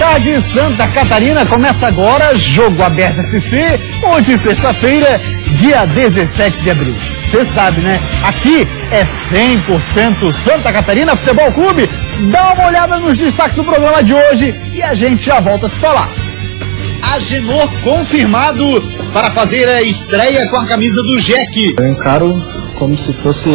tarde, Santa Catarina. Começa agora Jogo Aberto SC, hoje sexta-feira, dia 17 de abril. Você sabe, né? Aqui é 100% Santa Catarina Futebol Clube. Dá uma olhada nos destaques do programa de hoje e a gente já volta a se falar. Agenor confirmado para fazer a estreia com a camisa do Jack. Eu encaro como se fosse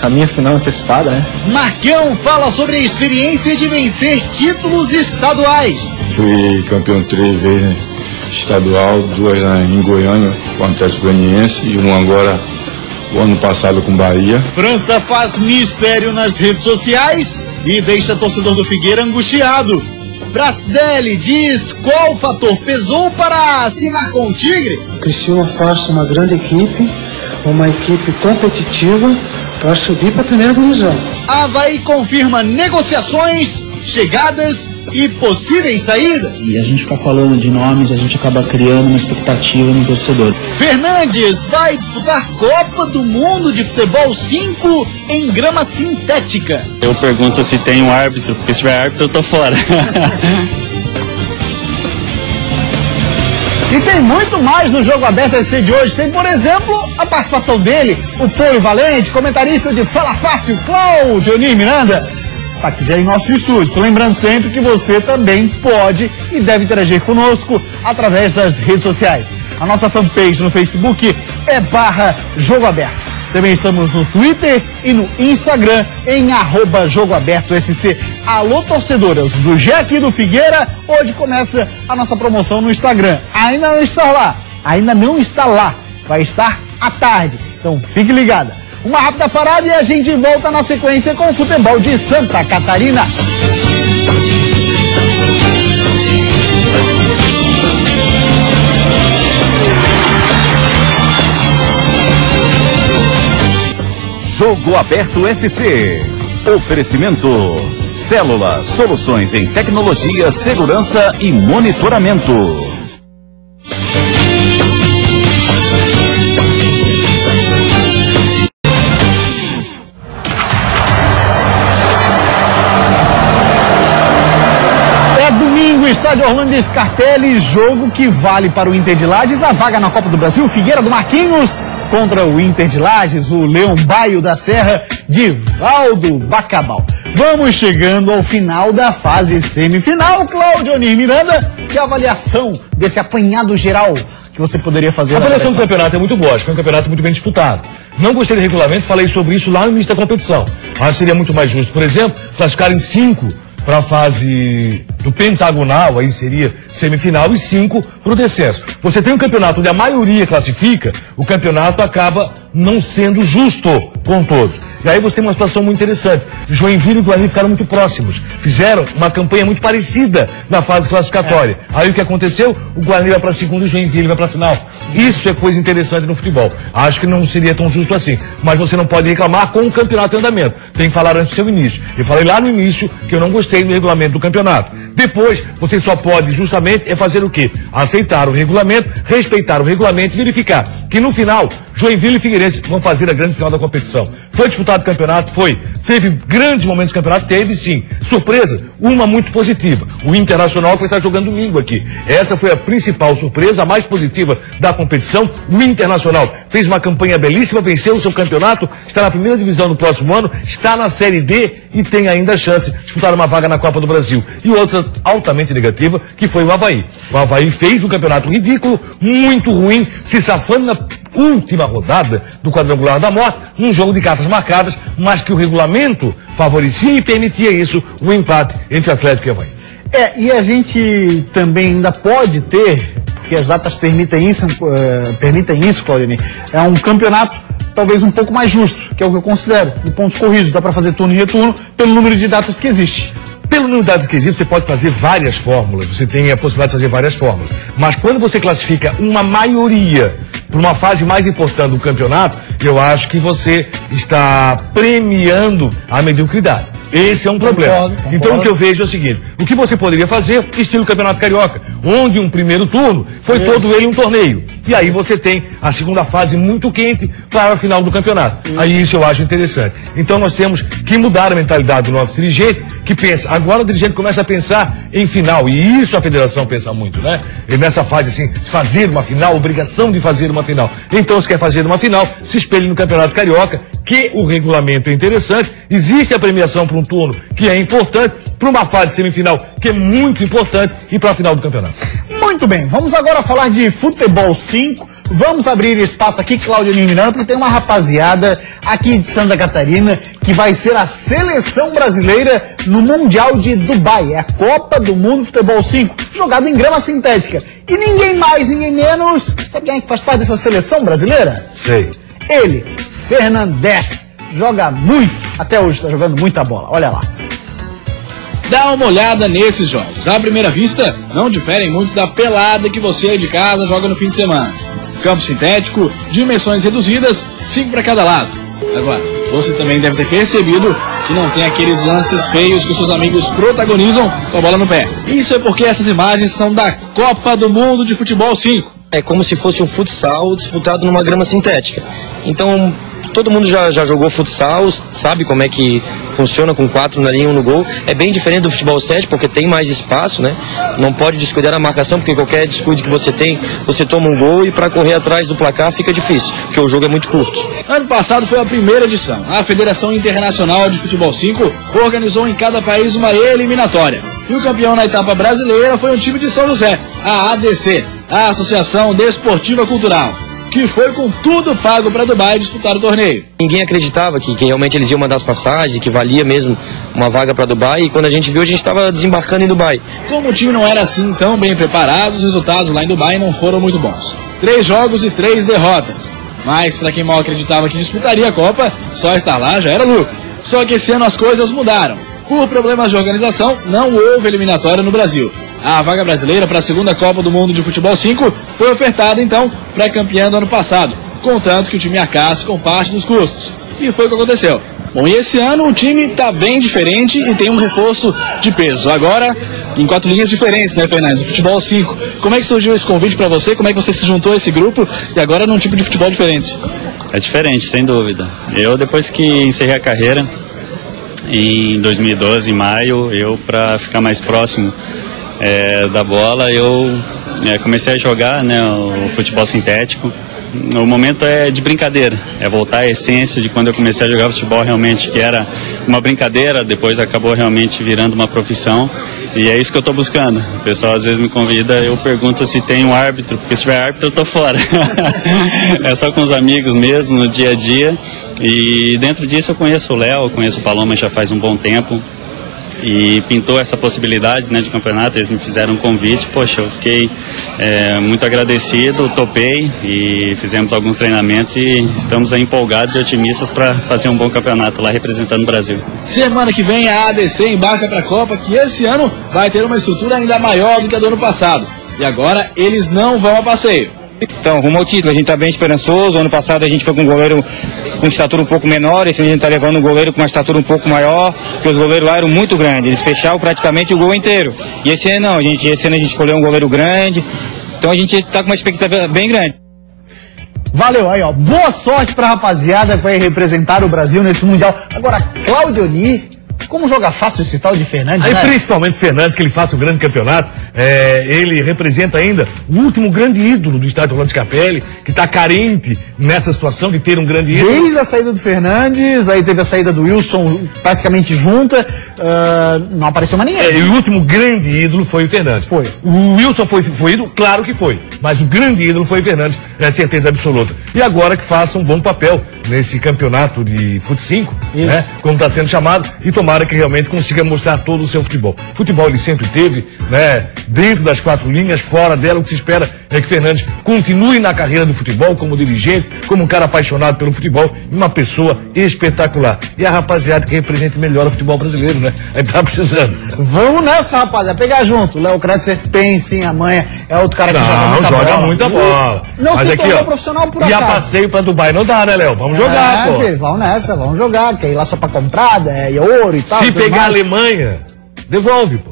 a minha final antecipada, né? Marcão fala sobre a experiência de vencer títulos estaduais. Fui campeão 3 vezes, né? Estadual, 2 em Goiânia com o Atlético Goianiense e um agora o ano passado com Bahia. França faz mistério nas redes sociais e deixa torcedor do Figueira angustiado. Brasdelli diz qual fator pesou para assinar com o Tigre. O Criciúma força uma grande equipe, uma equipe competitiva para subir para a primeira divisão. Avaí confirma negociações, chegadas e possíveis saídas. E a gente ficar falando de nomes, a gente acaba criando uma expectativa no torcedor. Fernandes vai disputar Copa do Mundo de Futebol 5 em grama sintética. Eu pergunto se tem um árbitro, porque se tiver árbitro eu tô fora. E tem muito mais no Jogo Aberto SC de hoje. Tem, por exemplo, a participação dele, o polivalente, comentarista de Fala Fácil, Cláudio Miranda. Tá aqui já em nosso estúdio. Lembrando sempre que você também pode e deve interagir conosco através das redes sociais. A nossa fanpage no Facebook é /Jogo Aberto. Também estamos no Twitter e no Instagram em @JogoAbertoSC. Alô, torcedoras do Jack e do Figueira, hoje começa a nossa promoção no Instagram. Ainda não está lá, vai estar à tarde, então fique ligada. Uma rápida parada e a gente volta na sequência com o futebol de Santa Catarina. Jogo Aberto SC. Oferecimento: Célula, soluções em tecnologia, segurança e monitoramento. Estádio Orlando Scarpelli, jogo que vale para o Inter de Lages a vaga na Copa do Brasil. Figueira do Marquinhos contra o Inter de Lages, o Leão Baio da Serra de Valdo Bacabal. Vamos chegando ao final da fase semifinal. Cláudio Miranda, que avaliação desse apanhado geral que você poderia fazer? A avaliação do campeonato é muito boa, foi um campeonato muito bem disputado. Não gostei do regulamento, falei sobre isso lá no início da competição. Acho que seria muito mais justo, por exemplo, classificar em 5 para a fase do pentagonal, aí seria semifinal, e 5 para o descenso. Você tem um campeonato onde a maioria classifica, o campeonato acaba não sendo justo com todos. E aí você tem uma situação muito interessante. Joinville e Guarani ficaram muito próximos. Fizeram uma campanha muito parecida na fase classificatória. Aí o que aconteceu? O Guarani vai para a segunda e o Joinville vai para a final. Isso é coisa interessante no futebol. Acho que não seria tão justo assim. Mas você não pode reclamar com o campeonato em andamento. Tem que falar antes do seu início. Eu falei lá no início que eu não gostei do regulamento do campeonato. Depois, você só pode justamente fazer o quê? Aceitar o regulamento, respeitar o regulamento e verificar que no final, Joinville e Figueirense vão fazer a grande final da competição. Foi disputado o campeonato? Foi. Teve grandes momentos do campeonato? Teve sim. Surpresa? Uma muito positiva. O Internacional que vai estar jogando domingo aqui. Essa foi a principal surpresa, a mais positiva da competição. O Internacional fez uma campanha belíssima, venceu o seu campeonato, está na primeira divisão no próximo ano, está na Série D e tem ainda a chance de disputar uma vaga na Copa do Brasil. E outra altamente negativa, que foi o Avaí. O Avaí fez um campeonato ridículo, muito ruim, se safando na última rodada do quadrangular da morte, num jogo de cartas marcadas, mas que o regulamento favorecia e permitia isso, o empate entre Atlético e Avaí. E a gente também ainda pode ter, porque as datas permitem isso, Claudinei, é um campeonato talvez um pouco mais justo, que é o que eu considero, de pontos corridos, dá para fazer turno e retorno pelo número de datas que existe. Pelo número de dados que existe, você pode fazer várias fórmulas, você tem a possibilidade de fazer várias fórmulas. Mas quando você classifica uma maioria para uma fase mais importante do campeonato, eu acho que você está premiando a mediocridade. Esse é um problema. Então o que eu vejo é o seguinte, o que você poderia fazer, estilo Campeonato Carioca, onde um primeiro turno foi todo ele um torneio. E aí você tem a segunda fase muito quente para a final do campeonato. Aí isso eu acho interessante. Então nós temos que mudar a mentalidade do nosso dirigente, que pensa, agora o dirigente começa a pensar em final, e isso a federação pensa muito, né? E nessa fase assim, fazer uma final, obrigação de fazer uma final. Então se quer fazer uma final, se espelhe no Campeonato Carioca, que o regulamento é interessante, existe a premiação para um turno que é importante, para uma fase semifinal que é muito importante e para a final do campeonato. Muito bem, vamos agora falar de futebol 5. Vamos abrir espaço aqui, Cláudio Miranda, porque tem uma rapaziada aqui de Santa Catarina que vai ser a seleção brasileira no Mundial de Dubai. É a Copa do Mundo Futebol 5, jogado em grama sintética. E ninguém mais, ninguém menos. Sabe quem é que faz parte dessa seleção brasileira? Sei. Ele, Fernandes. Joga muito, até hoje está jogando muita bola. Olha lá. Dá uma olhada nesses jogos. À primeira vista, não diferem muito da pelada que você aí de casa joga no fim de semana. Campo sintético, dimensões reduzidas, 5 para cada lado. Agora, você também deve ter percebido que não tem aqueles lances feios que os seus amigos protagonizam com a bola no pé. Isso é porque essas imagens são da Copa do Mundo de Futebol 5. É como se fosse um futsal disputado numa grama sintética. Então, todo mundo já jogou futsal, sabe como é que funciona com 4 na linha e 1 no gol. É bem diferente do futebol 7, porque tem mais espaço, né? Não pode descuidar a marcação, porque qualquer descuido que você tem, você toma um gol e para correr atrás do placar fica difícil, porque o jogo é muito curto. Ano passado foi a primeira edição. A Federação Internacional de Futebol 5 organizou em cada país uma eliminatória. E o campeão na etapa brasileira foi um time de São José, a ADC, a Associação Desportiva Cultural, que foi com tudo pago para Dubai disputar o torneio. Ninguém acreditava que realmente eles iam mandar as passagens, que valia mesmo uma vaga para Dubai, e quando a gente viu, a gente estava desembarcando em Dubai. Como o time não era assim tão bem preparado, os resultados lá em Dubai não foram muito bons. 3 jogos e 3 derrotas. Mas para quem mal acreditava que disputaria a Copa, só estar lá já era lucro. Só que esse ano as coisas mudaram. Por problemas de organização, não houve eliminatória no Brasil. A vaga brasileira para a segunda Copa do Mundo de Futebol 5 foi ofertada, então, pré-campeã do ano passado, contanto que o time arcasse com parte dos custos. E foi o que aconteceu. Bom, e esse ano o time está bem diferente e tem um reforço de peso. Agora, em 4 linhas diferentes, né, Fernandes? Futebol 5. Como é que surgiu esse convite para você? Como é que você se juntou a esse grupo e agora num tipo de futebol diferente? É diferente, sem dúvida. Eu, depois que encerrei a carreira, em 2012, em maio, para ficar mais próximo da bola, eu comecei a jogar, né, o futebol sintético. O momento é de brincadeira, é voltar à essência de quando eu comecei a jogar futebol realmente, que era uma brincadeira, depois acabou realmente virando uma profissão, e é isso que eu estou buscando. O pessoal às vezes me convida, eu pergunto se tem um árbitro, porque se tiver árbitro eu estou fora. É só com os amigos mesmo, no dia a dia, e dentro disso eu conheço o Léo, conheço o Paloma já faz um bom tempo, e pintou essa possibilidade, né, de campeonato. Eles me fizeram um convite, poxa, eu fiquei muito agradecido, topei e fizemos alguns treinamentos e estamos aí empolgados e otimistas para fazer um bom campeonato lá representando o Brasil. Semana que vem a ADC embarca para a Copa, que esse ano vai ter uma estrutura ainda maior do que a do ano passado, e agora eles não vão a passeio. Então, rumo ao título, a gente está bem esperançoso. Ano passado a gente foi com um goleiro com estatura um pouco menor, esse ano a gente está levando um goleiro com uma estatura um pouco maior, porque os goleiros lá eram muito grandes, eles fechavam praticamente o gol inteiro. E esse ano não, esse ano a gente escolheu um goleiro grande, então a gente está com uma expectativa bem grande. Valeu aí, ó. Boa sorte pra rapaziada que vai representar o Brasil nesse Mundial. Agora, Cláudio Ni, como joga fácil esse tal de Fernandes, aí, né? Principalmente Fernandes, que ele faça um grande campeonato. Ele representa ainda o último grande ídolo do estádio Rolando Scapelli, que está carente nessa situação de ter um grande ídolo. Desde a saída do Fernandes, aí teve a saída do Wilson praticamente junta, não apareceu mais ninguém. E o último grande ídolo foi o Fernandes. Foi. O Wilson foi ídolo? Claro que foi. Mas o grande ídolo foi o Fernandes, é certeza absoluta. E agora que faça um bom papel nesse campeonato de Fut 5, né, como está sendo chamado, e tomara que realmente consiga mostrar todo o seu futebol. Futebol ele sempre teve, né, dentro das 4 linhas, fora dela. O que se espera é que Fernandes continue na carreira do futebol como dirigente, como um cara apaixonado pelo futebol e uma pessoa espetacular. E a rapaziada que representa melhor o futebol brasileiro, né? Aí tá precisando. Vamos nessa, rapaziada, pegar junto. Léo Kretzer tem sim a manha, é outro cara que joga muita bola. Não Não mas se aqui, tornou profissional por e acaso. a passeio pra Dubai não dá, né, Léo? Vamos jogar, pô. Vamos nessa, vamos jogar, que é ir lá só pra comprar, é ouro e tal. Se pegar a Alemanha, devolve, pô.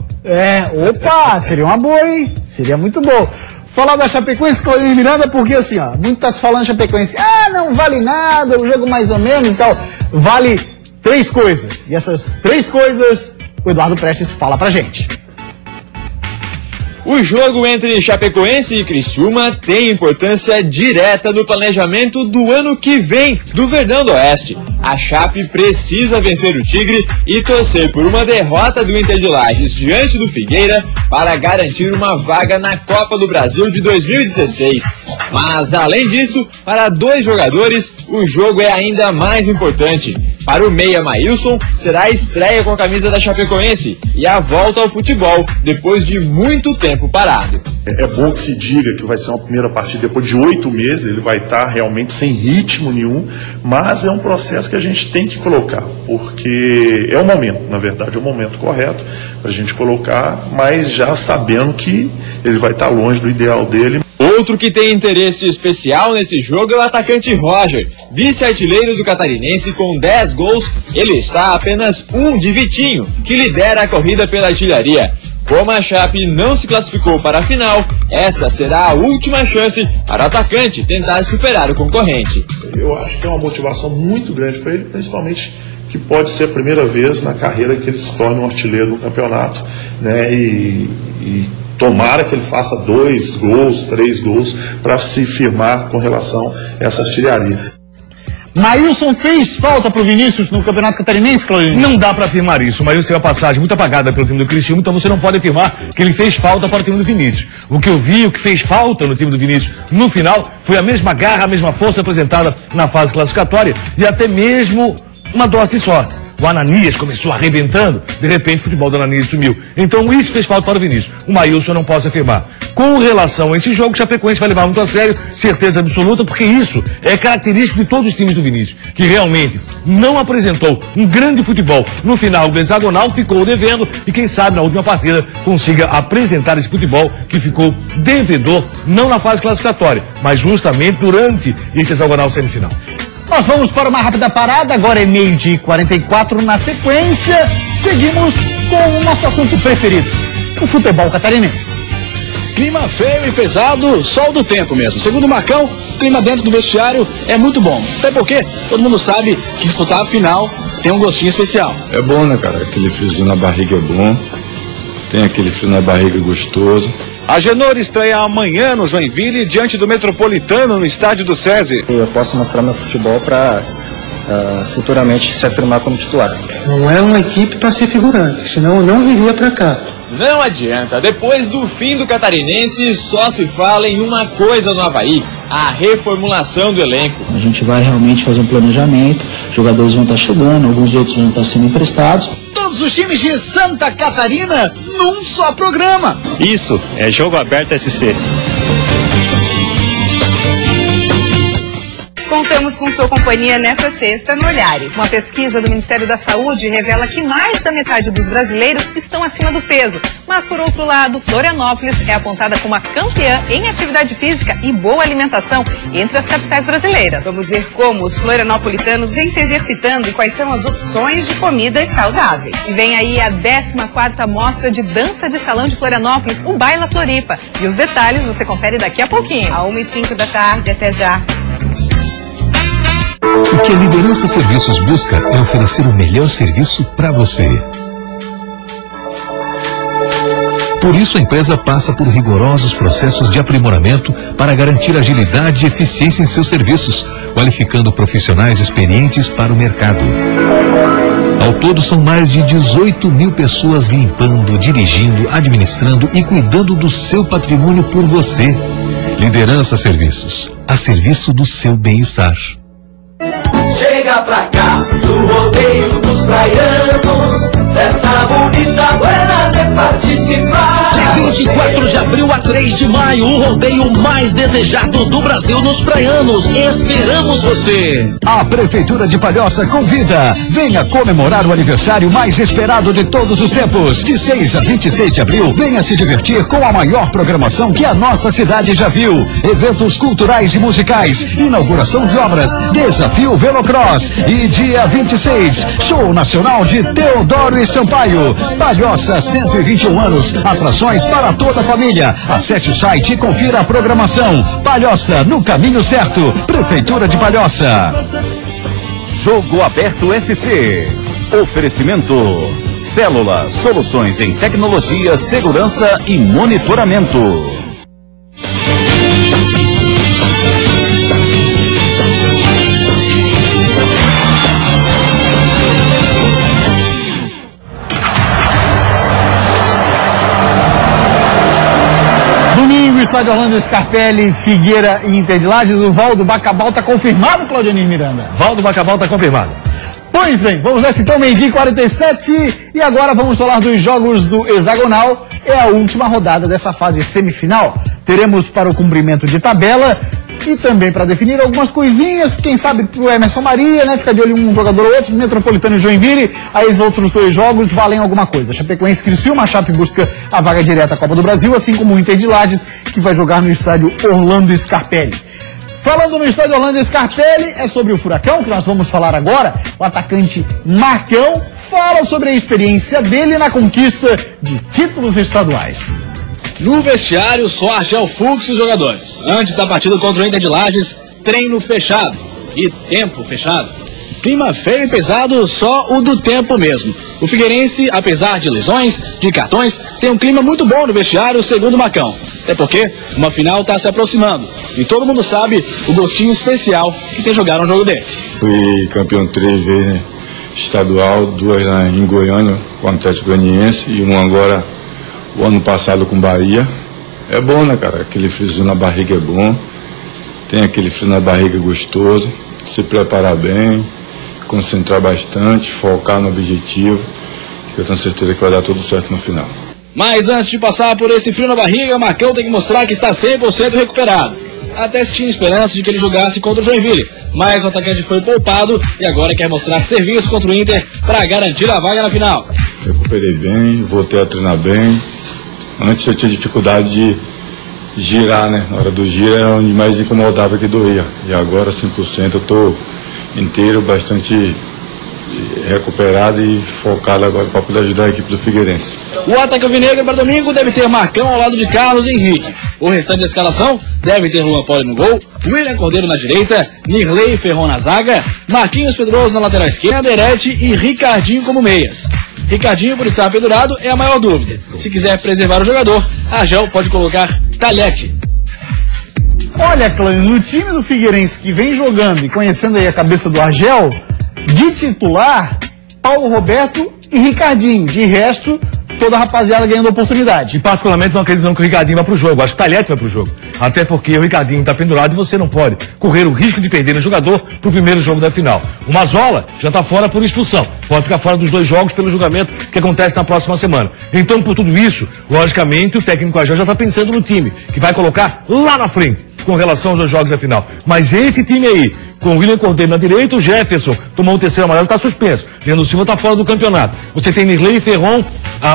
Opa, seria uma boa, hein? Seria muito bom. Falar da Chapecoense, Claudinei Miranda, porque assim, ó, muito tá se falando Chapecoense, não vale nada, o jogo mais ou menos e tal. Vale 3 coisas. E essas 3 coisas, o Eduardo Prestes fala pra gente. O jogo entre Chapecoense e Criciúma tem importância direta no planejamento do ano que vem do Verdão do Oeste. A Chape precisa vencer o Tigre e torcer por uma derrota do Inter de Lages diante do Figueira para garantir uma vaga na Copa do Brasil de 2016. Mas, além disso, para 2 jogadores, o jogo é ainda mais importante. Para o meia Maílson, será a estreia com a camisa da Chapecoense e a volta ao futebol, depois de muito tempo parado. É bom que se diga que vai ser uma primeira partida depois de 8 meses, ele vai estar realmente sem ritmo nenhum, mas é um processo que a gente tem que colocar, porque é o momento, na verdade, é o momento correto para a gente colocar, mas já sabendo que ele vai estar longe do ideal dele. Outro que tem interesse especial nesse jogo é o atacante Roger, vice-artilheiro do Catarinense com 10 gols. Ele está a apenas 1 de Vitinho, que lidera a corrida pela artilharia. Como a Chape não se classificou para a final, essa será a última chance para o atacante tentar superar o concorrente. Eu acho que é uma motivação muito grande para ele, principalmente que pode ser a primeira vez na carreira que ele se torne um artilheiro no campeonato, né? E tomara que ele faça 2 gols, 3 gols para se firmar com relação a essa artilharia. Maílson fez falta pro Vinícius no Campeonato Catarinense, Claudinei? Não dá para afirmar isso. O Maílson tem uma passagem muito apagada pelo time do Criciúma, então você não pode afirmar que ele fez falta para o time do Vinícius. O que eu vi, o que fez falta no time do Vinícius no final, foi a mesma garra, a mesma força apresentada na fase classificatória e até mesmo uma dose de sorte. O Ananias começou arrebentando, de repente o futebol do Ananias sumiu. Então isso fez falta para o Vinícius. O Maílson não posso afirmar. Com relação a esse jogo, o Chapecoense vai levar muito a sério, certeza absoluta, porque isso é característico de todos os times do Vinícius, que realmente não apresentou um grande futebol. No final do hexagonal ficou devendo e quem sabe na última partida consiga apresentar esse futebol que ficou devedor, não na fase classificatória, mas justamente durante esse hexagonal semifinal. Nós vamos para uma rápida parada, agora é 12h44. Na sequência, seguimos com o nosso assunto preferido, o futebol catarinense. Clima feio e pesado, sol do tempo mesmo. Segundo o Marcão, o clima dentro do vestiário é muito bom. Até porque todo mundo sabe que disputar a final tem um gostinho especial. É bom, né, cara? Aquele friozinho na barriga é bom. Tem aquele frio na barriga gostoso. A Genor estreia amanhã no Joinville, diante do Metropolitano, no estádio do SESI. Eu posso mostrar meu futebol para futuramente se afirmar como titular. Não é uma equipe para ser figurante, senão eu não viria para cá. Não adianta, depois do fim do Catarinense, só se fala em uma coisa no Avaí: a reformulação do elenco. A gente vai realmente fazer um planejamento, jogadores vão estar chegando, alguns outros vão estar sendo emprestados. Todos os times de Santa Catarina num só programa. Isso é Jogo Aberto SC. Contamos com sua companhia nessa sexta no Olhares. Uma pesquisa do Ministério da Saúde revela que mais da metade dos brasileiros estão acima do peso. Mas, por outro lado, Florianópolis é apontada como a campeã em atividade física e boa alimentação entre as capitais brasileiras. Vamos ver como os florianopolitanos vêm se exercitando e quais são as opções de comidas saudáveis. E vem aí a 14ª Mostra de Dança de Salão de Florianópolis, o Baila Floripa. E os detalhes você confere daqui a pouquinho. À 1h05 da tarde, até já. O que a Liderança Serviços busca é oferecer o melhor serviço para você. Por isso, a empresa passa por rigorosos processos de aprimoramento para garantir agilidade e eficiência em seus serviços, qualificando profissionais experientes para o mercado. Ao todo, são mais de 18 mil pessoas limpando, dirigindo, administrando e cuidando do seu patrimônio por você. Liderança Serviços, a serviço do seu bem-estar. Chega pra cá, do rodeio dos praianos, festa bonita, buena de participar. Dia 24 de abril a 3 de maio, o rodeio mais desejado do Brasil nos praianos. Esperamos você! A Prefeitura de Palhoça convida. Venha comemorar o aniversário mais esperado de todos os tempos. De 6 a 26 de abril, venha se divertir com a maior programação que a nossa cidade já viu. Eventos culturais e musicais, inauguração de obras, desafio Velocross e dia 26, show nacional de Teodoro e Sampaio. Palhoça, 121 anos, atrações para toda a família. Acesse o site e confira a programação. Palhoça, no caminho certo. Prefeitura de Palhoça. Jogo Aberto SC. Oferecimento Célula, soluções em tecnologia, segurança e monitoramento. Estádio Orlando Scarpelli, Figueira e Inter de Lages. O Valdo Bacabal está confirmado, Claudionir Miranda? Valdo Bacabal está confirmado. Pois bem, vamos nessa então, meio-dia 47. E agora vamos falar dos jogos do Hexagonal. É a última rodada dessa fase semifinal. Teremos para o cumprimento de tabela e também para definir algumas coisinhas, quem sabe pro Emerson Maria, né? Fica de olho um jogador ou outro, Metropolitano e Joinville. Aí os outros dois jogos valem alguma coisa. Chapecoense Criciúma, a Chape busca a vaga direta à Copa do Brasil, assim como o Inter de Lages, que vai jogar no estádio Orlando Scarpelli. Falando no estádio Orlando Scarpelli, é sobre o Furacão que nós vamos falar agora. O atacante Marcão fala sobre a experiência dele na conquista de títulos estaduais. No vestiário, só Argel Fux e os jogadores. Antes da partida contra o Inter de Lages, treino fechado e tempo fechado. Clima feio e pesado, só o do tempo mesmo. O Figueirense, apesar de lesões, de cartões, tem um clima muito bom no vestiário, segundo o Macão. Até porque uma final está se aproximando. E todo mundo sabe o gostinho especial que tem jogar um jogo desse. Fui campeão 3 vezes, né? Estadual, 2 lá em Goiânia com o Atlético Goianiense e um agora o ano passado com Bahia. É bom, né, cara? Aquele friozinho na barriga é bom. Tem aquele frio na barriga gostoso. Se preparar bem, concentrar bastante, focar no objetivo, que eu tenho certeza que vai dar tudo certo no final. Mas antes de passar por esse frio na barriga, Marcão tem que mostrar que está 100% recuperado. Até se tinha esperança de que ele jogasse contra o Joinville, mas o atacante foi poupado e agora quer mostrar serviço contra o Inter para garantir a vaga na final. Recuperei bem, voltei a treinar bem. Antes eu tinha dificuldade de girar, né? Na hora do giro era onde mais incomodava que doía. E agora 100% eu estou inteiro, bastante recuperado e focado agora para poder ajudar a equipe do Figueirense. O ataque alvinegro para domingo deve ter Marcão ao lado de Carlos Henrique. O restante da escalação deve ter Luan Poli no gol, William Cordeiro na direita, Nirley Ferron na zaga, Marquinhos Pedroso na lateral esquerda, Derete e Ricardinho como meias. Ricardinho, por estar pendurado, é a maior dúvida. Se quiser preservar o jogador, Argel pode colocar Talhete. Olha, Clânio, no time do Figueirense que vem jogando e conhecendo aí a cabeça do Argel, de titular, Paulo Roberto e Ricardinho. De resto, toda a rapaziada ganhando oportunidade. E particularmente não acredito que o Ricardinho vai pro jogo. Acho que o Talhete vai pro jogo. Até porque o Ricardinho tá pendurado e você não pode correr o risco de perder o jogador pro primeiro jogo da final. O Mazola já tá fora por expulsão. Pode ficar fora dos 2 jogos pelo julgamento que acontece na próxima semana. Então, por tudo isso, logicamente, o técnico Argel já tá pensando no time que vai colocar lá na frente com relação aos 2 jogos da final. Mas esse time aí, com o William Cordeiro na direita, o Jefferson tomou o terceiro amarelo, está suspenso. Leandro Silva está fora do campeonato. Você tem Nirley e Ferron,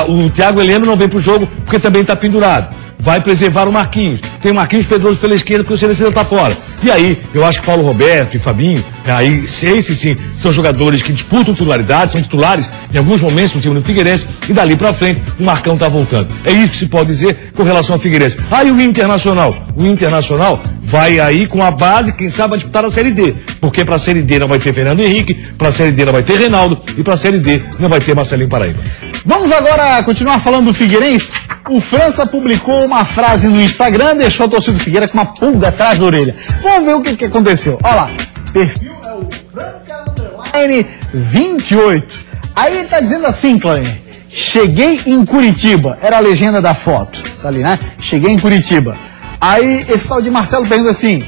o Thiago Heleno não vem pro jogo porque também está pendurado. Vai preservar o Marquinhos. Tem o Marquinhos Pedroso pela esquerda porque o Celestino está fora. E aí, eu acho que Paulo Roberto e Fabinho, aí, esses sim, são jogadores que disputam titularidade, são titulares em alguns momentos no time do Figueirense, e dali pra frente o Marcão tá voltando. É isso que se pode dizer com relação ao Figueirense. Aí o Internacional. O Internacional vai aí com a base, quem sabe, vai disputar a Série D. Porque pra Série D não vai ter Fernando Henrique, pra Série D não vai ter Reinaldo, e pra Série D não vai ter Marcelinho Paraíba. Vamos agora continuar falando do Figueirense. O França publicou uma frase no Instagram, deixou a torcida do Figueira com uma pulga atrás da orelha. Vamos ver o que aconteceu. Olha lá, perfil é o Franca_28. Aí ele tá dizendo assim, Clânio: cheguei em Curitiba. Era a legenda da foto. Tá ali, né? Cheguei em Curitiba. Aí esse tal de Marcelo pergunta assim: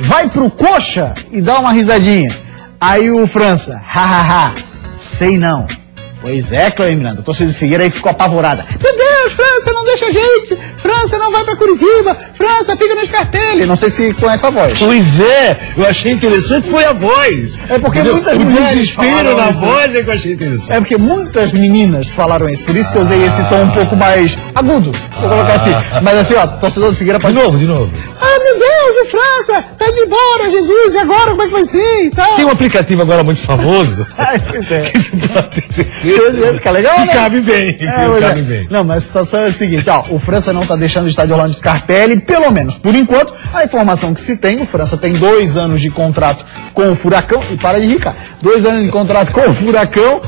vai pro Coxa? E dá uma risadinha. Aí o França: hahaha, sei não. Pois é, Clânio Miranda, a torcida do Figueira aí ficou apavorada. Meu Deus, Deus, França não deixa a gente, França não vai pra Curitiba, França fica no Scarpelli. Não sei se conhece a voz. Pois é, eu achei interessante foi a voz. É porque muitas mulheres desespero na voz é que eu achei interessante. É porque muitas meninas falaram isso, por isso que eu usei esse tom um pouco mais agudo. Vou colocar assim. Mas assim, ó, torcedor do Figueira pode... De novo. Ah, meu Deus, o França tá indo embora, Jesus, e agora como é que vai ser e tal? Tem um aplicativo agora muito famoso. Pois é. Fica legal, né? Cabe bem. Não, mas a situação é a seguinte, ó, o França não tá deixando o estádio Orlando Scarpelli, pelo menos por enquanto. A informação que se tem, o França tem 2 anos de contrato com o Furacão, e para de ricar, 2 anos de contrato com o Furacão,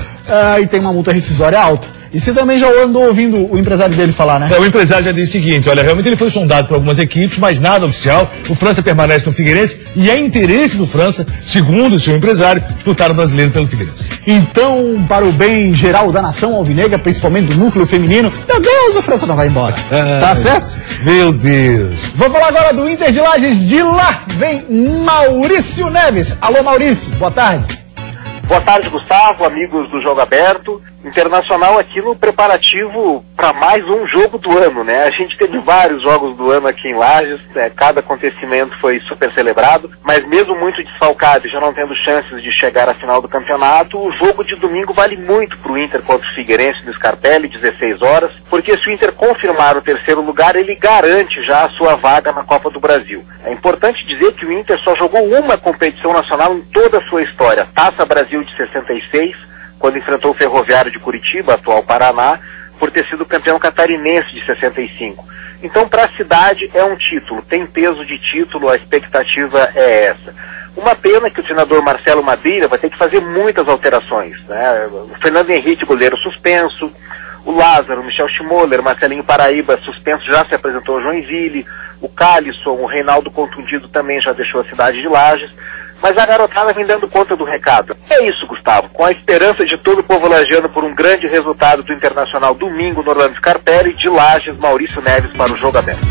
e tem uma multa rescisória alta. E você também já andou ouvindo o empresário dele falar, né? O empresário já disse o seguinte, olha, realmente ele foi sondado por algumas equipes, mas nada oficial. O França permanece no Figueirense e é interesse do França, segundo o seu empresário, disputar o brasileiro pelo Figueirense. Então, para o bem geral da nação alvinegra, principalmente do núcleo feminino, meu Deus, o França não vai embora. Tá certo? Meu Deus. Vamos falar agora do Inter de Lages. De lá vem Maurício Neves. Alô, Maurício, boa tarde. Boa tarde, Gustavo, amigos do Jogo Aberto. Internacional aqui no preparativo para mais um jogo do ano, né? A gente teve vários jogos do ano aqui em Lages, cada acontecimento foi super celebrado, mas mesmo muito desfalcado e já não tendo chances de chegar à final do campeonato, o jogo de domingo vale muito para o Inter contra o Figueirense no Scarpelli, 16 horas, porque se o Inter confirmar o 3º lugar, ele garante já a sua vaga na Copa do Brasil. É importante dizer que o Inter só jogou uma competição nacional em toda a sua história, Taça Brasil de 66, quando enfrentou o Ferroviário de Curitiba, atual Paraná, por ter sido campeão catarinense de 65. Então, para a cidade, é um título, tem peso de título, a expectativa é essa. Uma pena que o treinador Marcelo Madeira vai ter que fazer muitas alterações, né? O Fernando Henrique, goleiro suspenso, o Lázaro, o Michel Schmoller, Marcelinho Paraíba, suspenso, já se apresentou ao Joinville, o Calisson, o Reinaldo contundido também já deixou a cidade de Lages. Mas a garotada vem dando conta do recado. É isso, Gustavo. Com a esperança de todo o povo lagiano por um grande resultado do Internacional domingo no Orlando Scarpelli, de Lages, Maurício Neves para o Jogo Aberto.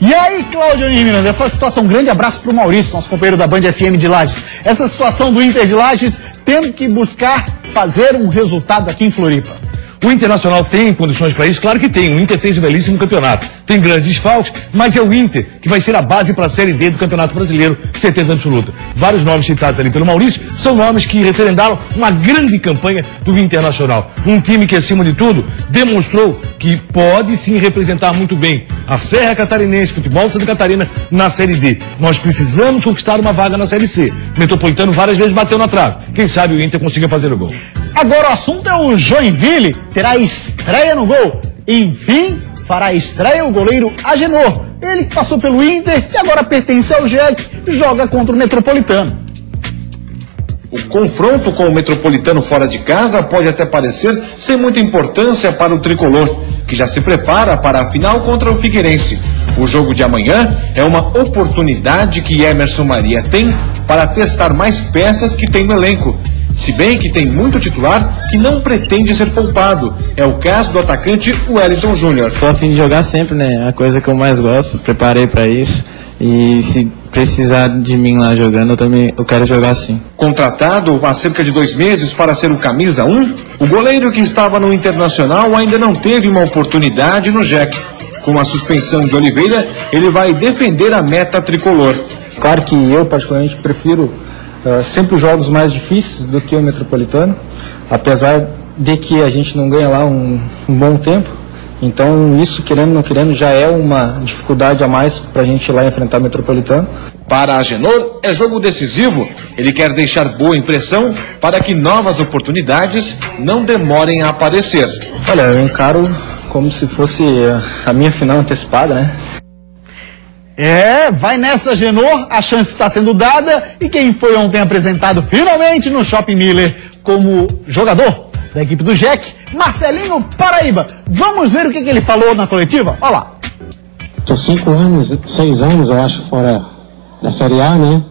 E aí, Cláudio Miranda, essa situação, um grande abraço para o Maurício, nosso companheiro da Band FM de Lages. Essa situação do Inter de Lages tendo que buscar fazer um resultado aqui em Floripa. O Internacional tem condições para isso? Claro que tem. O Inter fez um belíssimo campeonato. Tem grandes desfalques, mas é o Inter que vai ser a base para a Série D do Campeonato Brasileiro, certeza absoluta. Vários nomes citados ali pelo Maurício são nomes que referendaram uma grande campanha do Internacional. Um time que, acima de tudo, demonstrou que pode sim representar muito bem a Serra Catarinense, futebol Santa Catarina, na Série D. Nós precisamos conquistar uma vaga na Série C. O Metropolitano várias vezes bateu na trave. Quem sabe o Inter consiga fazer o gol. Agora o assunto é o Joinville, terá estreia no gol. Enfim, fará estreia o goleiro Agenor. Ele que passou pelo Inter e agora pertence ao GEC e joga contra o Metropolitano. O confronto com o Metropolitano fora de casa pode até parecer sem muita importância para o tricolor, que já se prepara para a final contra o Figueirense. O jogo de amanhã é uma oportunidade que Emerson Maria tem para testar mais peças que tem no elenco. Se bem que tem muito titular que não pretende ser poupado. É o caso do atacante Wellington Júnior. Tô a fim de jogar sempre, né? A coisa que eu mais gosto, preparei para isso. E se precisar de mim lá jogando, eu quero jogar sim. Contratado há cerca de 2 meses para ser o camisa 1, o goleiro que estava no Internacional ainda não teve uma oportunidade no GEC. Com a suspensão de Oliveira, ele vai defender a meta tricolor. Claro que eu, particularmente, prefiro sempre os jogos mais difíceis do que o Metropolitano, apesar de que a gente não ganha lá um bom tempo. Então isso, querendo ou não querendo, já é uma dificuldade a mais para a gente ir lá enfrentar o Metropolitano. Para Agenor, é jogo decisivo. Ele quer deixar boa impressão para que novas oportunidades não demorem a aparecer. Olha, eu encaro como se fosse a minha final antecipada, né? Vai nessa, Agenor, a chance está sendo dada, e quem foi ontem apresentado finalmente no Shopping Miller como jogador da equipe do GEC, Marcelinho Paraíba. Vamos ver o que ele falou na coletiva? Olha lá. Estou 6 anos, eu acho, fora da Série A, né?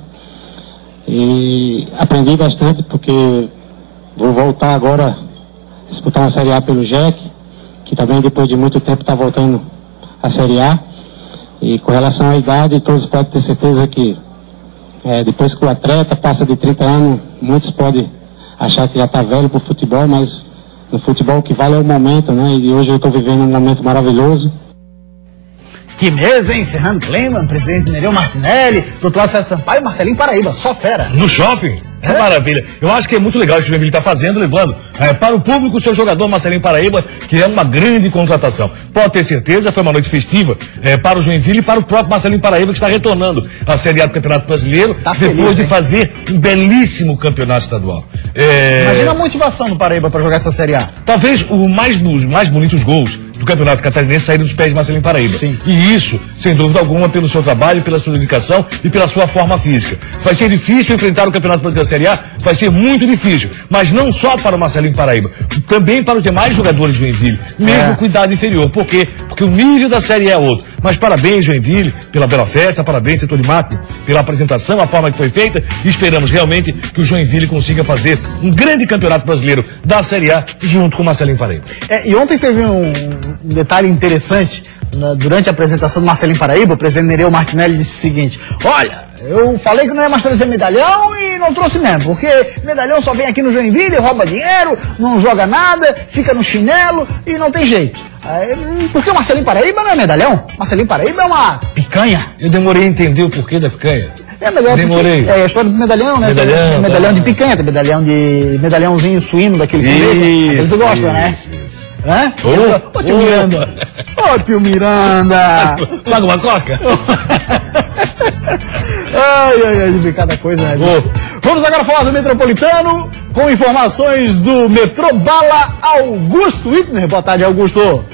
E aprendi bastante porque vou voltar agora a disputar uma Série A pelo GEC, que também depois de muito tempo está voltando à Série A. E com relação à idade, todos podem ter certeza que depois que o atleta passa de 30 anos, muitos podem achar que já está velho para o futebol, mas O futebol que vale é o momento, né? E hoje eu estou vivendo um momento maravilhoso. Que mesa, hein? Fernando Kleiman, presidente Nereu Martinelli, doutor César Sampaio e Marcelinho Paraíba, só fera. No shopping? Que maravilha. Eu acho que é muito legal o que o Joinville está fazendo, levando para o público o seu jogador Marcelinho Paraíba, que é uma grande contratação. Pode ter certeza, foi uma noite festiva para o Joinville e para o próprio Marcelinho Paraíba, que está retornando à Série A do Campeonato Brasileiro, depois de fazer um belíssimo campeonato estadual. Imagina a motivação do Paraíba para jogar essa Série A. Talvez os mais bonitos gols do Campeonato Catarinense saíram dos pés de Marcelinho Paraíba. Sim. E isso, sem dúvida alguma, pelo seu trabalho, pela sua dedicação e pela sua forma física. Vai ser difícil enfrentar o Campeonato Brasileiro da Série A, vai ser muito difícil. Mas não só para o Marcelinho Paraíba, também para os demais jogadores de Joinville, mesmo com idade inferior. Por quê? Porque o nível da Série A é outro. Mas parabéns, Joinville, pela bela festa, parabéns, setor de marketing, pela apresentação, a forma que foi feita, e esperamos realmente que o Joinville consiga fazer um grande Campeonato Brasileiro da Série A junto com o Marcelinho Paraíba. E ontem teve um detalhe interessante. Durante a apresentação do Marcelinho Paraíba, o presidente Nereu Martinelli disse o seguinte: olha, eu falei que não ia mais trazer medalhão e não trouxe mesmo, porque medalhão só vem aqui no Joinville, rouba dinheiro, não joga nada, fica no chinelo e não tem jeito. Porque o Marcelinho Paraíba não é medalhão, Marcelinho Paraíba é uma picanha. Eu demorei a entender o porquê da picanha. Demorei. É a história do medalhão, né? Medalhão de picanha, tem medalhãozinho suíno daquele que você gosta, né? Ô, tio Miranda! Ô, tio Miranda! Paga uma coca? Ai, de cada coisa, né? Vamos agora falar do Metropolitano, com informações do Metrobala Augusto Wittner. Boa tarde, Augusto.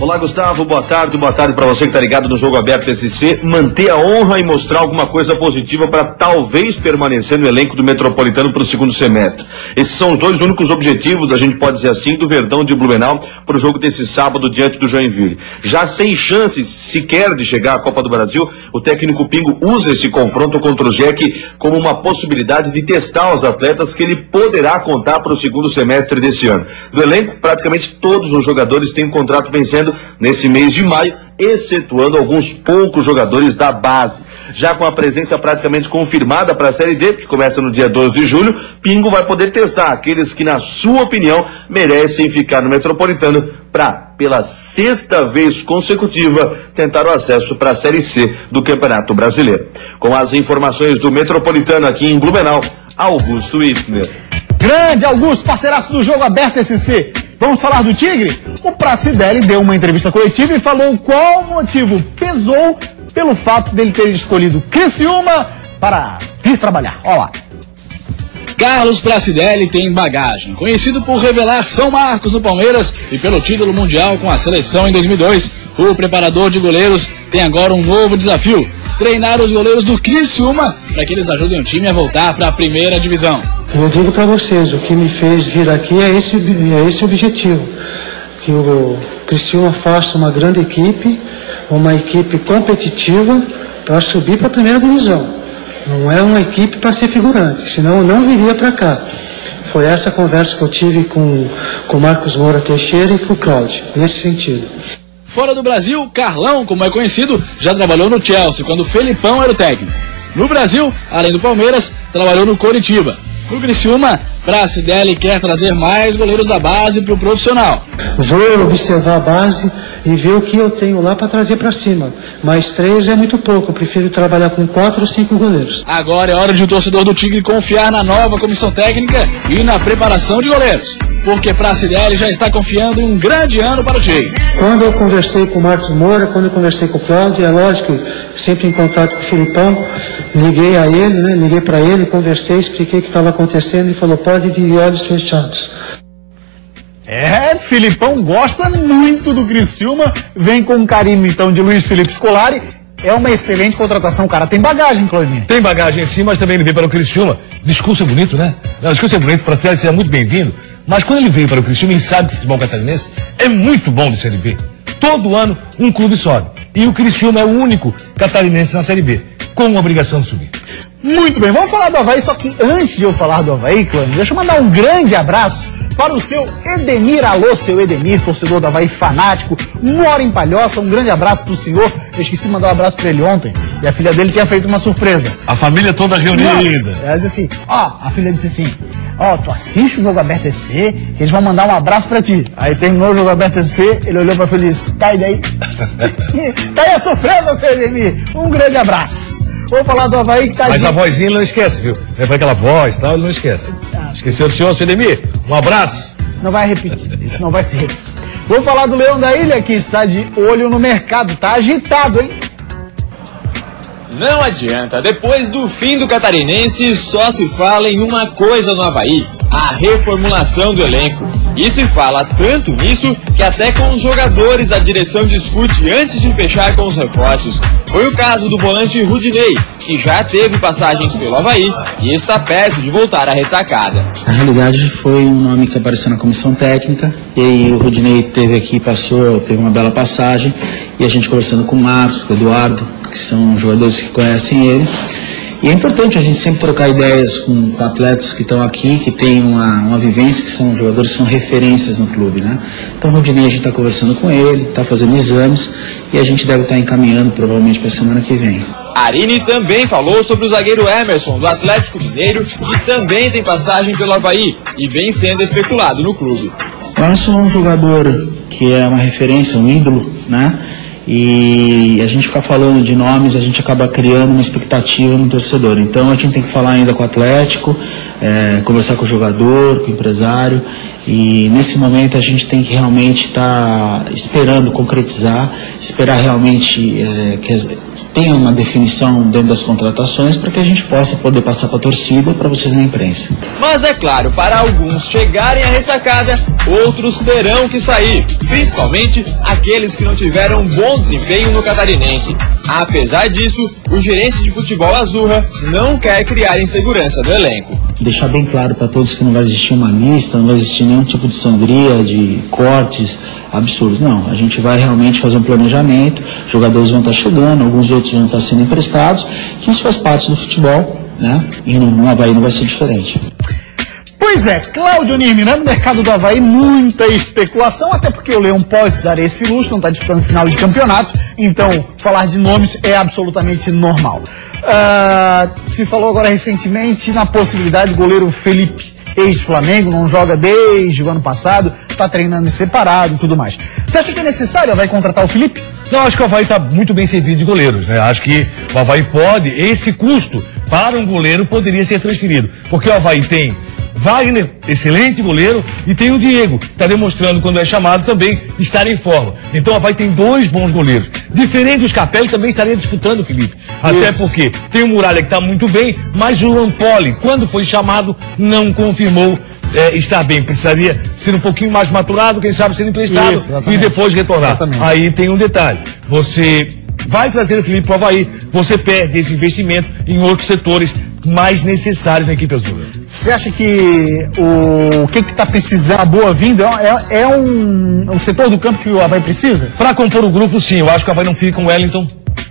Olá, Gustavo, boa tarde para você que está ligado no Jogo Aberto SC. Manter a honra e mostrar alguma coisa positiva para talvez permanecer no elenco do Metropolitano para o segundo semestre. Esses são os dois únicos objetivos, a gente pode dizer assim, do Verdão de Blumenau para o jogo desse sábado diante do Joinville. Já sem chances sequer de chegar à Copa do Brasil, o técnico Pingo usa esse confronto contra o Jack como uma possibilidade de testar os atletas que ele poderá contar para o segundo semestre desse ano. Do elenco, praticamente todos os jogadores têm um contrato vencendo nesse mês de maio, excetuando alguns poucos jogadores da base. Já com a presença praticamente confirmada para a Série D, que começa no dia 12 de julho, Pingo vai poder testar aqueles que, na sua opinião, merecem ficar no Metropolitano para, pela sexta vez consecutiva, tentar o acesso para a Série C do Campeonato Brasileiro. Com as informações do Metropolitano aqui em Blumenau, Augusto Wittner. Grande Augusto, parceiraço do Jogo Aberto SC. Vamos falar do Tigre? O Pracidelli deu uma entrevista coletiva e falou qual motivo pesou pelo fato dele ter escolhido Criciúma para vir trabalhar. Olha lá. Carlos Pracidelli tem bagagem. Conhecido por revelar São Marcos no Palmeiras e pelo título mundial com a seleção em 2002, o preparador de goleiros tem agora um novo desafio: treinar os goleiros do Criciúma para que eles ajudem o time a voltar para a primeira divisão. Eu digo para vocês, o que me fez vir aqui é esse objetivo, que o Criciúma faça uma grande equipe, uma equipe competitiva para subir para a primeira divisão. Não é uma equipe para ser figurante, senão eu não viria para cá. Foi essa conversa que eu tive com o Marcos Moura Teixeira e com o Cláudio, nesse sentido. Fora do Brasil, Carlão, como é conhecido, já trabalhou no Chelsea, quando o Felipão era o técnico. No Brasil, além do Palmeiras, trabalhou no Coritiba. No Criciúma, Pracidelli quer trazer mais goleiros da base para o profissional. Vou observar a base e ver o que eu tenho lá para trazer para cima. Mas 3 é muito pouco, eu prefiro trabalhar com 4 ou 5 goleiros. Agora é hora de o torcedor do Tigre confiar na nova comissão técnica e na preparação de goleiros, porque Pracidelli já está confiando em um grande ano para o Tigre. Quando eu conversei com o Marcos Moura, quando eu conversei com o Cláudio, é lógico, sempre em contato com o Filipão, liguei a ele, né, liguei para ele, conversei, expliquei o que estava acontecendo e falou, pode ir de olhos fechados. Filipão gosta muito do Criciúma, vem com um carinho então de Luiz Felipe Scolari. É uma excelente contratação, cara. Tem bagagem, Claudinho. Tem bagagem sim, mas também ele veio para o Criciúma. Discurso é bonito, né? O discurso é bonito, para ele seja muito bem-vindo. Mas quando ele veio para o Criciúma, ele sabe que o futebol catarinense é muito bom de Série B. Todo ano, um clube sobe. E o Criciúma é o único catarinense na Série B, com uma obrigação de subir. Muito bem, vamos falar do Avaí, só que antes de eu falar do Avaí, Claudinho, deixa eu mandar um grande abraço para o seu Edemir. Alô, seu Edemir, torcedor do Avaí fanático, mora em Palhoça. Um grande abraço pro senhor. Eu esqueci de mandar um abraço para ele ontem. E a filha dele tinha feito uma surpresa. A família toda reunida. Ela disse assim, a filha disse assim, tu assiste o Jogo Aberto EC, eles vão mandar um abraço pra ti. Aí terminou o Jogo Aberto EC, ele olhou pra filha e disse, tá aí daí. Tá aí a surpresa, seu Edemir. Um grande abraço. Vou falar do Avaí que tá... Mas a vozinha ele não esquece, viu? É pra aquela voz e tal, ele não esquece. Esqueceu do senhor, seu Edemir? Um abraço. Não vai repetir, isso não vai se repetir. Vou falar do Leão da Ilha, que está de olho no mercado. Tá agitado, hein? Não adianta, depois do fim do Catarinense, só se fala em uma coisa no Avaí, a reformulação do elenco. E se fala tanto nisso que até com os jogadores a direção discute antes de fechar com os reforços. Foi o caso do volante Rudinei, que já teve passagens pelo Avaí e está perto de voltar à ressacada. Na realidade foi um nome que apareceu na comissão técnica, e aí o Rudinei teve aqui, teve uma bela passagem, e a gente conversando com o Marcos, com o Eduardo, que são jogadores que conhecem ele. E é importante a gente sempre trocar ideias com atletas que estão aqui, que têm uma vivência, que são jogadores que são referências no clube, né? Então o Rudinei, a gente está conversando com ele, está fazendo exames, e a gente deve estar encaminhando provavelmente para a semana que vem. Arini também falou sobre o zagueiro Emerson, do Atlético Mineiro, que também tem passagem pelo Avaí e vem sendo especulado no clube. O Emerson é um jogador que é uma referência, um ídolo, né? E a gente ficar falando de nomes, a gente acaba criando uma expectativa no torcedor. Então a gente tem que falar ainda com o Atlético, conversar com o jogador, com o empresário. E nesse momento a gente tem que realmente estar esperando concretizar, esperar realmente que tenha uma definição dentro das contratações para que a gente possa poder passar para a torcida e para vocês na imprensa. Mas é claro, para alguns chegarem à ressacada, outros terão que sair, principalmente aqueles que não tiveram bom desempenho no Catarinense. Apesar disso, o gerente de futebol Azurra não quer criar insegurança no elenco. Deixar bem claro para todos que não vai existir uma lista, não vai existir nenhum tipo de sangria, de cortes absurdos. Não, a gente vai realmente fazer um planejamento, jogadores vão estar chegando, alguns outros vão estar sendo emprestados, que isso faz parte do futebol, né? E no Avaí não vai ser diferente. Pois é, Cláudio Nirmiranda, no mercado do Avaí, muita especulação, até porque o Leão pode dar esse luxo, não está disputando final de campeonato, então falar de nomes é absolutamente normal. Se falou agora recentemente na possibilidade do goleiro Felipe, ex-Flamengo, não joga desde o ano passado, está treinando separado e tudo mais. Você acha que é necessário o Avaí contratar o Felipe? Não, acho que o Avaí está muito bem servido de goleiros, né? Acho que o Avaí pode, esse custo para um goleiro poderia ser transferido, porque o Avaí tem Wagner, excelente goleiro, e tem o Diego, que está demonstrando quando é chamado também estar em forma. Então o Avaí tem dois bons goleiros. Diferente do Scarpelli, também estaria disputando o Felipe. Até porque tem o Muralha que está muito bem, mas o Lampoli, quando foi chamado, não confirmou estar bem. Precisaria ser um pouquinho mais maturado, quem sabe ser emprestado e depois retornar. Exatamente. Aí tem um detalhe. Você vai trazer o Felipe para o Avaí, você perde esse investimento em outros setores mais necessários na equipe azul. Você acha que o que está precisando, a boa-vinda, é um setor do campo que o Avaí precisa? Para compor o grupo, sim. Eu acho que o Avaí não fica com o Wellington.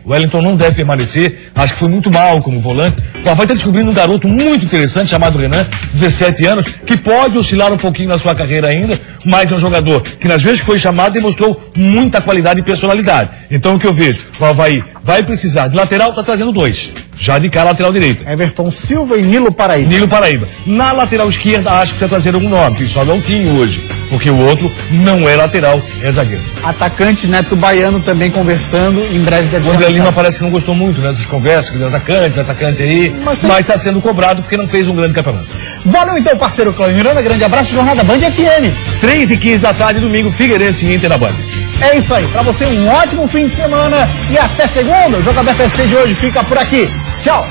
O Wellington não deve permanecer, acho que foi muito mal como volante. O Avaí está descobrindo um garoto muito interessante chamado Renan, 17 anos, que pode oscilar um pouquinho na sua carreira ainda, mas é um jogador que nas vezes que foi chamado demonstrou muita qualidade e personalidade. Então o que eu vejo, o Avaí vai precisar de lateral, está trazendo dois. Já de cá, lateral direita. Everton Silva e Nilo Paraíba. Nilo Paraíba. Na lateral esquerda, acho que vai trazer algum nome, que só não tinha hoje, porque o outro não é lateral, é zagueiro. Atacante Neto Baiano também conversando, em breve deve ser. O André Lima parece que não gostou muito nessas conversas, do atacante aí, mas está sendo cobrado porque não fez um grande campeonato. Valeu então, parceiro Cláudio Miranda, grande abraço, Jornada Band FM. 3h15 da tarde, domingo, Figueirense e Inter na Band. É isso aí, pra você um ótimo fim de semana e até segunda. O Jogo Aberto EC de hoje fica por aqui. Tchau!